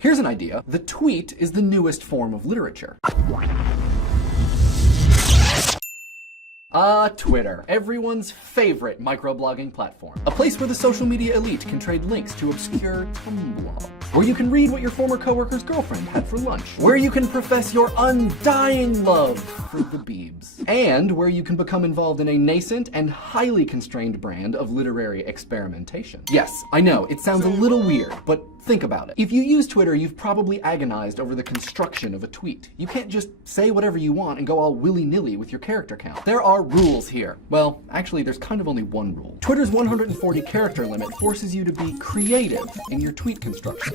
Here's an idea. The tweet is the newest form of literature. Twitter. Everyone's favorite microblogging platform. A place where the social media elite can trade links to obscure Tumblr. Where you can read what your former coworker's girlfriend had for lunch. Where you can profess your undying love for the Beebs. And where you can become involved in a nascent and highly constrained brand of literary experimentation. Yes, I know, it sounds a little weird, but think about it. If you use Twitter, you've probably agonized over the construction of a tweet. You can't just say whatever you want and go all willy-nilly with your character count. There are rules here. Well, actually, there's kind of only one rule. Twitter's 140 character limit forces you to be creative in your tweet construction.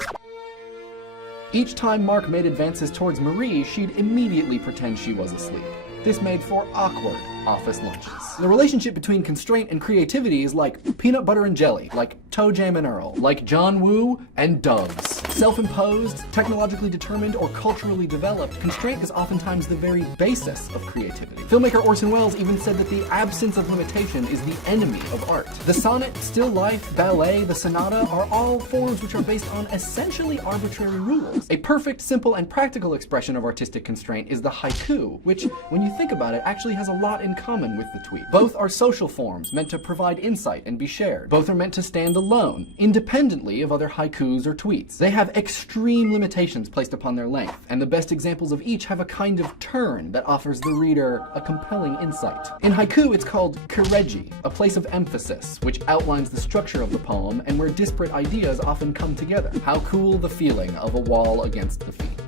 Each time Mark made advances towards Marie, she'd immediately pretend she was asleep. This made for awkward office lunches. The relationship between constraint and creativity is like peanut butter and jelly, like Toe Jam and Earl, like John Woo and Doves. Self-imposed, technologically determined, or culturally developed, constraint is oftentimes the very basis of creativity. Filmmaker Orson Welles even said that the absence of limitation is the enemy of art. The sonnet, still life, ballet, the sonata are all forms which are based on essentially arbitrary rules. A perfect, simple, and practical expression of artistic constraint is the haiku, which, when you think about it, actually has a lot in common with the tweet. Both are social forms meant to provide insight and be shared. Both are meant to stand alone, independently of other haikus or tweets. They have extreme limitations placed upon their length, and the best examples of each have a kind of turn that offers the reader a compelling insight. In haiku, it's called kureji, a place of emphasis, which outlines the structure of the poem and where disparate ideas often come together. How cool the feeling of a wall against the feet.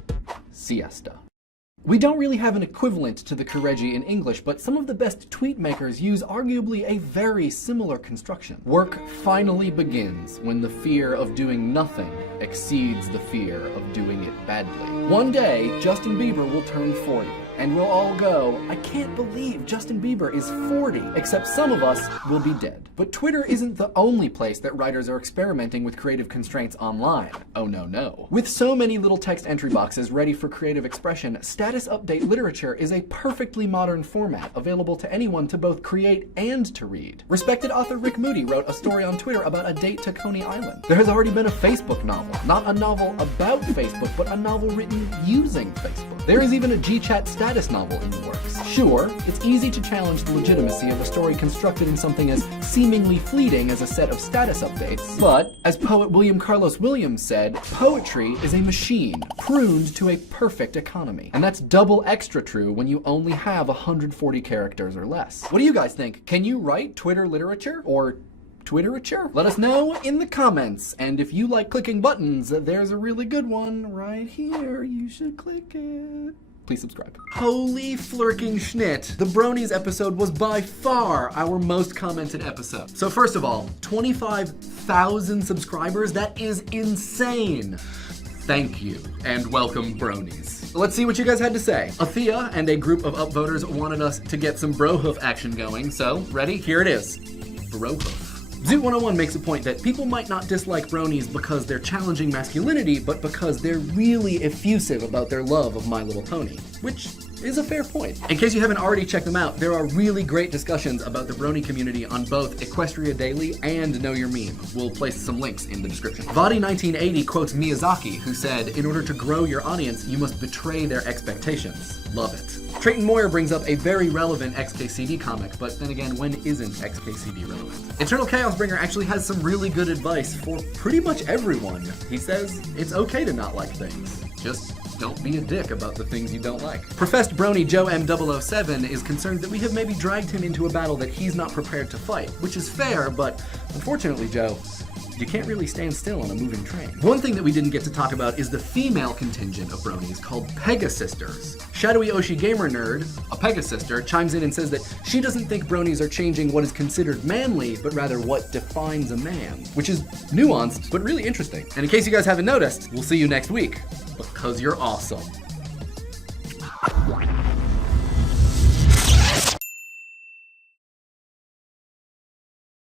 Siesta. We don't really have an equivalent to the kureji in English, but some of the best tweet makers use arguably a very similar construction. Work finally begins when the fear of doing nothing exceeds the fear of doing it badly. One day, Justin Bieber will turn 40, and we'll all go, I can't believe Justin Bieber is 40, except some of us will be dead. But Twitter isn't the only place that writers are experimenting with creative constraints online. Oh no, no. With so many little text entry boxes ready for creative expression, status update literature is a perfectly modern format available to anyone to both create and to read. Respected author Rick Moody wrote a story on Twitter about a date to Coney Island. There has already been a Facebook novel. Not a novel about Facebook, but a novel written using Facebook. There is even a GChat status novel in the works. Sure, it's easy to challenge the legitimacy of a story constructed in something as seemingly fleeting as a set of status updates, but, as poet William Carlos Williams said, poetry is a machine pruned to a perfect economy. And that's double extra true when you only have 140 characters or less. What do you guys think? Can you write Twitter literature? Or Twitterature? Let us know in the comments. And if you like clicking buttons, there's a really good one right here. You should click it. Please subscribe. Holy flirking schnit. The Bronies episode was by far our most commented episode. So first of all, 25,000 subscribers? That is insane. Thank you, and welcome, Bronies. Let's see what you guys had to say. Athea and a group of upvoters wanted us to get some brohoof action going, so ready? Here it is. Brohoof. Zoot101 makes a point that people might not dislike bronies because they're challenging masculinity, but because they're really effusive about their love of My Little Pony, which is a fair point. In case you haven't already checked them out, there are really great discussions about the brony community on both Equestria Daily and Know Your Meme. We'll place some links in the description. Vadi1980 quotes Miyazaki, who said, "In order to grow your audience, you must betray their expectations." Love it. Trayton Moyer brings up a very relevant XKCD comic, but then again, when isn't XKCD relevant? Eternal Chaosbringer actually has some really good advice for pretty much everyone. He says, it's okay to not like things. Just don't be a dick about the things you don't like. Professed Brony Joe M007 is concerned that we have maybe dragged him into a battle that he's not prepared to fight, which is fair, but unfortunately, Joe, you can't really stand still on a moving train. One thing that we didn't get to talk about is the female contingent of bronies called Pegasisters. Shadowy Oshi Gamer Nerd, a Pegasister, chimes in and says that she doesn't think bronies are changing what is considered manly, but rather what defines a man, which is nuanced, but really interesting. And in case you guys haven't noticed, we'll see you next week, because you're awesome.